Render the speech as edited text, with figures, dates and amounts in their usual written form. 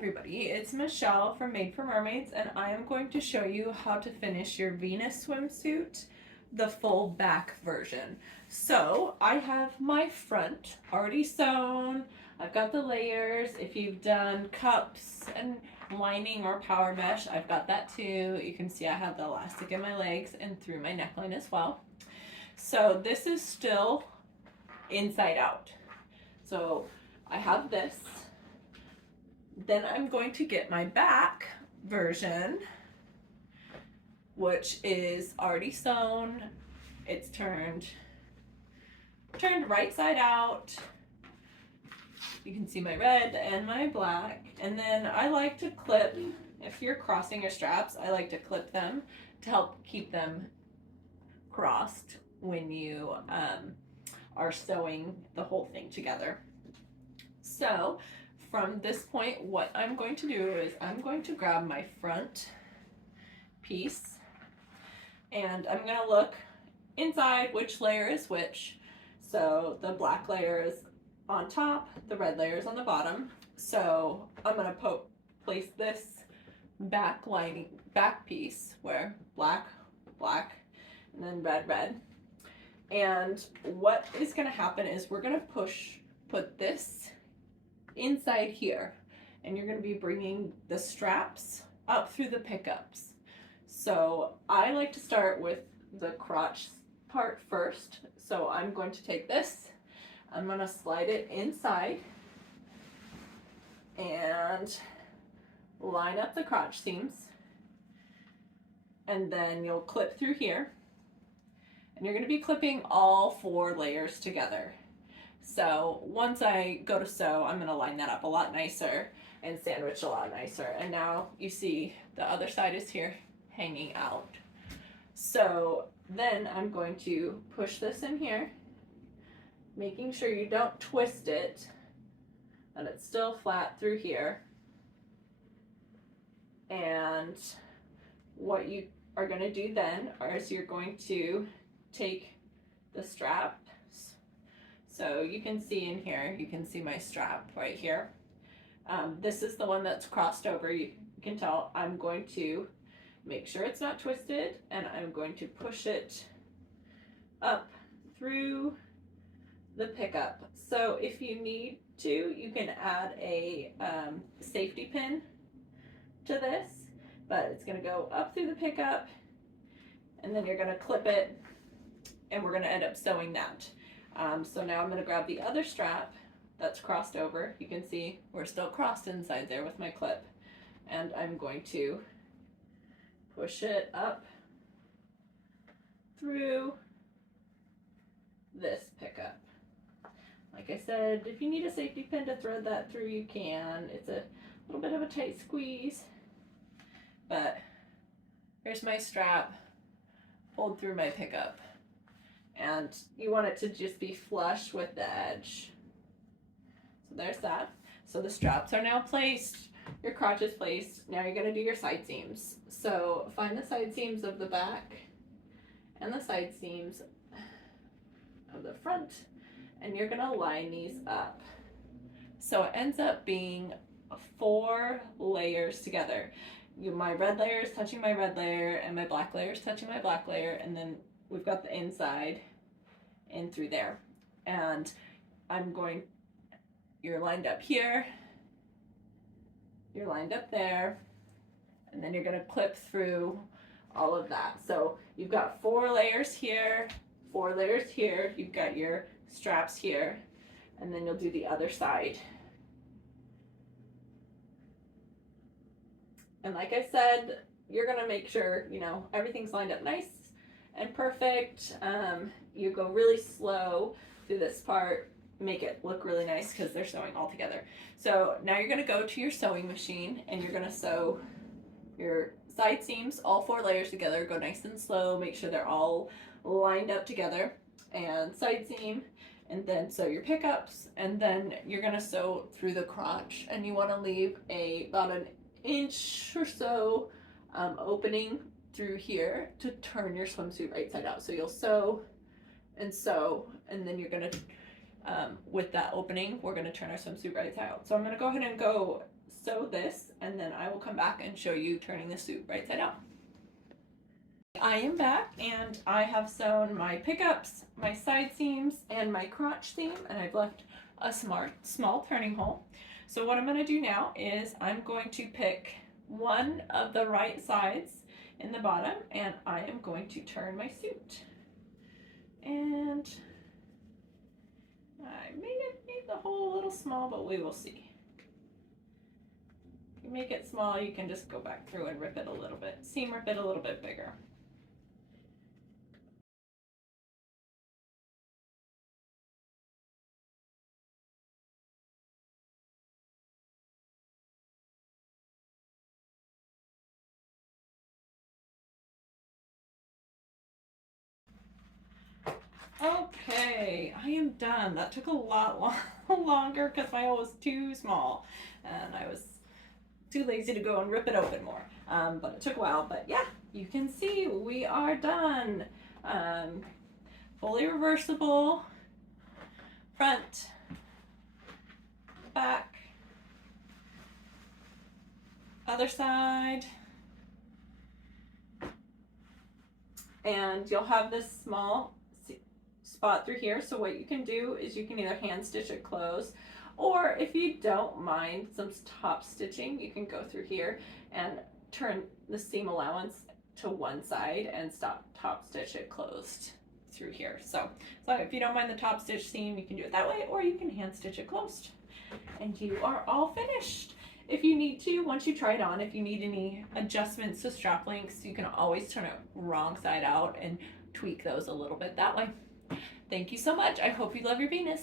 everybody, it's Michelle from Made for Mermaids, and I am going to show you how to finish your Venus swimsuit, the full back version. So I have my front already sewn. I've got the layers. If you've done cups and lining or power mesh, I've got that too. You can see I have the elastic in my legs and through my neckline as well. So this is still inside out. So I have this. Then I'm going to get my back version, which is already sewn. It's turned right side out. You can see my red and my black. And then I like to clip, if you're crossing your straps, I like to clip them to help keep them crossed when you are sewing the whole thing together. So from this point, what I'm going to do is I'm going to grab my front piece and I'm going to look inside which layer is which. So the black layer is on top, the red layer is on the bottom. So I'm going to place this back piece where black, and then red, red. And what is going to happen is we're going to put this inside here, and you're going to be bringing the straps up through the pickups. So I like to start with the crotch part first. So I'm going to take this, I'm going to slide it inside and line up the crotch seams, and then you'll clip through here, and you're going to be clipping all 4 layers together. So once I go to sew, I'm going to line that up a lot nicer and sandwich a lot nicer. And now you see the other side is here hanging out. So then I'm going to push this in here, making sure you don't twist it, and it's still flat through here. And what you are going to do then is you're going to take the strap. So you can see in here, you can see my strap right here. This is the one that's crossed over. You can tell I'm going to make sure it's not twisted, and I'm going to push it up through the pickup. So if you need to, you can add a safety pin to this, but it's going to go up through the pickup, and then you're going to clip it, and we're going to end up sewing that. So now I'm going to grab the other strap that's crossed over. You can see we're still crossed inside there with my clip. And I'm going to push it up through this pickup. Like I said, if you need a safety pin to thread that through, you can. It's a little bit of a tight squeeze. But here's my strap pulled through my pickup. And you want it to just be flush with the edge. So there's that. So the straps are now placed, your crotch is placed. Now you're going to do your side seams. So find the side seams of the back and the side seams of the front, and you're going to line these up. So it ends up being 4 layers together. My red layer is touching my red layer, and my black layer is touching my black layer, and then we've got the inside in through there. And you're lined up here, you're lined up there, and then you're going to clip through all of that. So you've got 4 layers here, 4 layers here, you've got your straps here, and then you'll do the other side. And like I said, you're going to make sure, everything's lined up nice and perfect. You go really slow through this part, make it look really nice because they're sewing all together. So now you're going to go to your sewing machine and you're going to sew your side seams, all 4 layers together. Go nice and slow, make sure they're all lined up together, and side seam, and then sew your pickups, and then you're going to sew through the crotch, and you want to leave about an inch or so opening through here to turn your swimsuit right side out. So you'll sew, and then you're going to with that opening, we're going to turn our swimsuit right side out. So I'm going to go ahead and go sew this, and then I will come back and show you turning the suit right side out. I am back, and I have sewn my pickups, my side seams, and my crotch seam, and I've left a small turning hole. So what I'm going to do now is I'm going to pick one of the right sides in the bottom, and I am going to turn my suit. And I may have made the hole a little small, but we will see. If you make it small, you can just go back through and rip it a little bit, seam rip it a little bit bigger. Okay, I am done. That took a lot longer because my hole was too small and I was too lazy to go and rip it open more. But it took a while, but yeah, you can see we are done. Fully reversible, front, back, other side. And you'll have this small spot through here. So what you can do is you can either hand stitch it closed, or if you don't mind some top stitching, you can go through here and turn the seam allowance to one side and top stitch it closed through here. So if you don't mind the top stitch seam, you can do it that way, or you can hand stitch it closed. And you are all finished. If you need to, once you try it on, if you need any adjustments to strap lengths, you can always turn it wrong side out and tweak those a little bit that way. Thank you so much. I hope you love your Venus.